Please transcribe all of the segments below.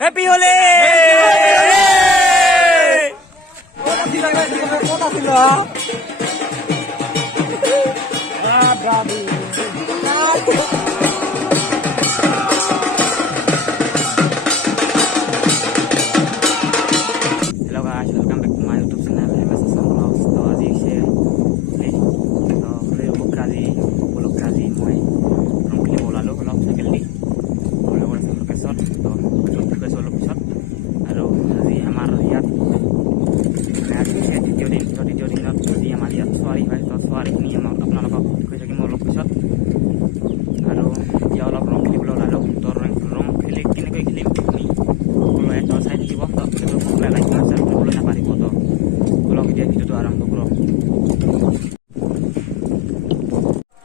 Happy Holi Hello guys, welcome back to my YouTube channel. So আজি মই ৰংখিনি বলালো অলপ cycle দি লগৰ লোকেশ্যন তো অলপ পিছত আৰু আজি আমাৰ ইয়াত দ্বিতীয় দিনত যদি আমাৰ ইয়াত ছোৱালী হয় তো ছোৱালীখিনি আপোনালোকক কৈ থাকিম অলপ পিছত আৰু এতিয়া অলপ ৰং খেলিবলৈ ওলালোঁ তো ৰং খেলি কেনেকৈ খেলিম আপুনি সকলোৱে তো চাই থাকিব তো সকলোৱে লাইক কমেণ্ট শ্বেয়াৰ কৰিবলৈ নাপাহৰিব তো অলপ এতিয়া ভিডিঅ'টো আৰম্ভ কৰক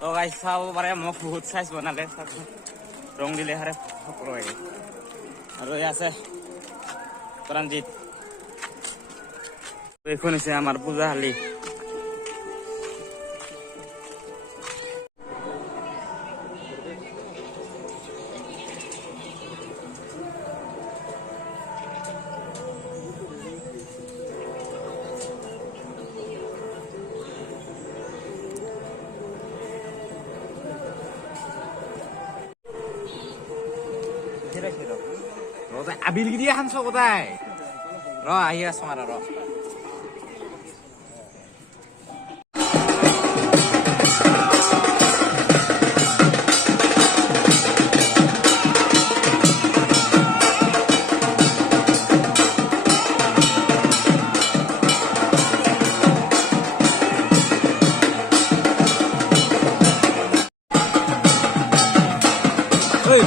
তো গাইছ চাব পাৰে মোক বহুত চাইজ বনালে ৰং দিলে হাৰে সকলো আগে আৰু এই আছে প্ৰাণজিত এইখন হৈছে আমাৰ পূজাশালী আবিল গিরি হানছো কোথায় র আহি আছো আর র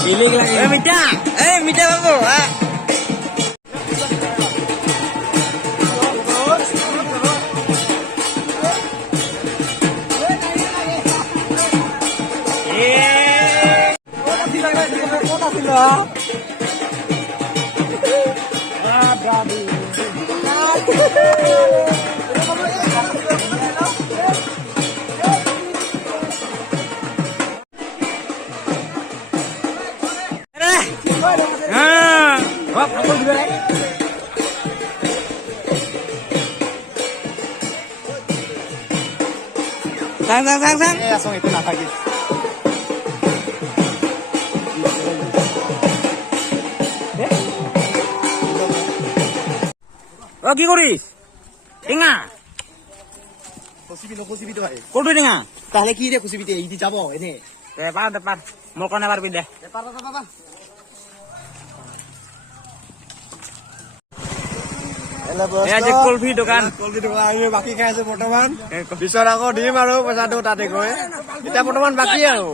Giling lagi. Mita babu. Sang. langsung itu nak lagi Oh, কি করিস টিঙা কুচিবি তো ভাই কোনটো টিঙা তাহলে কি রে কুচিবিতে এই যাব এনে পার মোৰ কাৰণে পাৰবি দে কলফি দোকান আমি বাকী খাই আছো বৰ্তমান পিছত আকৌ দিম আৰু পইচাটো তাতে গৈ এতিয়া বৰ্তমান বাকী আৰু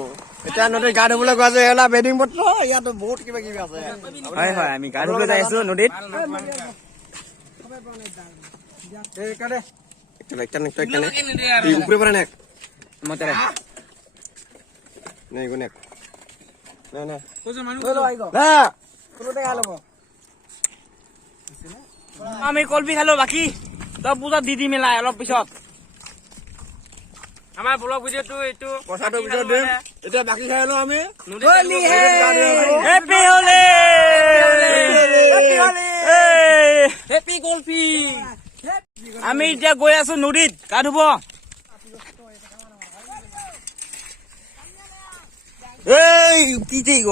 এতিয়া নদীত গা ধুবলৈ গৈ আছে এলা বেডিং পত্ৰ ইয়াতো বহুত কিবা কিবি আছে হয় আমি গা ধুবলৈ যাই আছো নদীত উপরে পরে নেক মতেৰে নেই গুনেক নে আমি কলফি খালো বাকী তই পূজাত দি মেলাই অলপ পিছত আমাৰ ব্লগ ভিডিঅ'টো এইটো পইচাটো পিছত দিম এতিয়া বাকী খাই লওঁ আমি হেপি হোলি হেপি কলফি আমি এতিয়া গৈ আছো নদীত গা ধুব এই কি ঠিক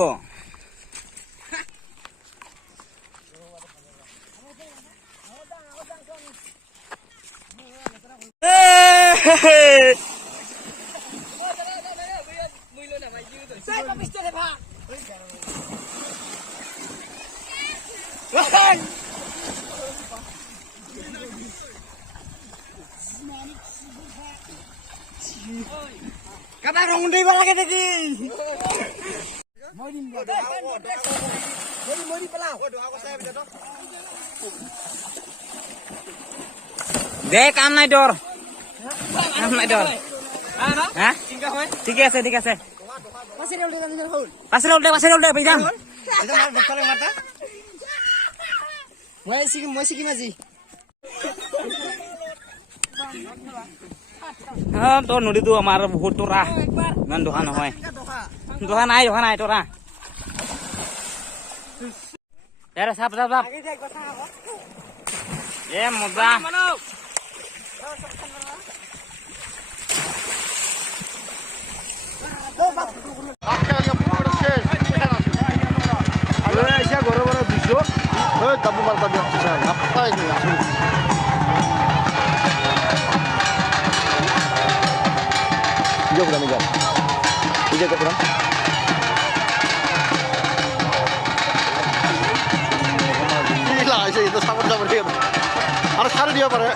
Kata rong di bala kita di. Mau di pelau. Dek কাম নাই দৰ হা ঠিকে আছে পাছৰে উল্টে বেজাম মই শিকিম আজি তো নদীটো আমাৰ বহুত তৰা ইমান দোকান নহয় দোকান নাই তৰা Era sap. Mozza. আৰ ছাড়ে দিয়ে পাৰে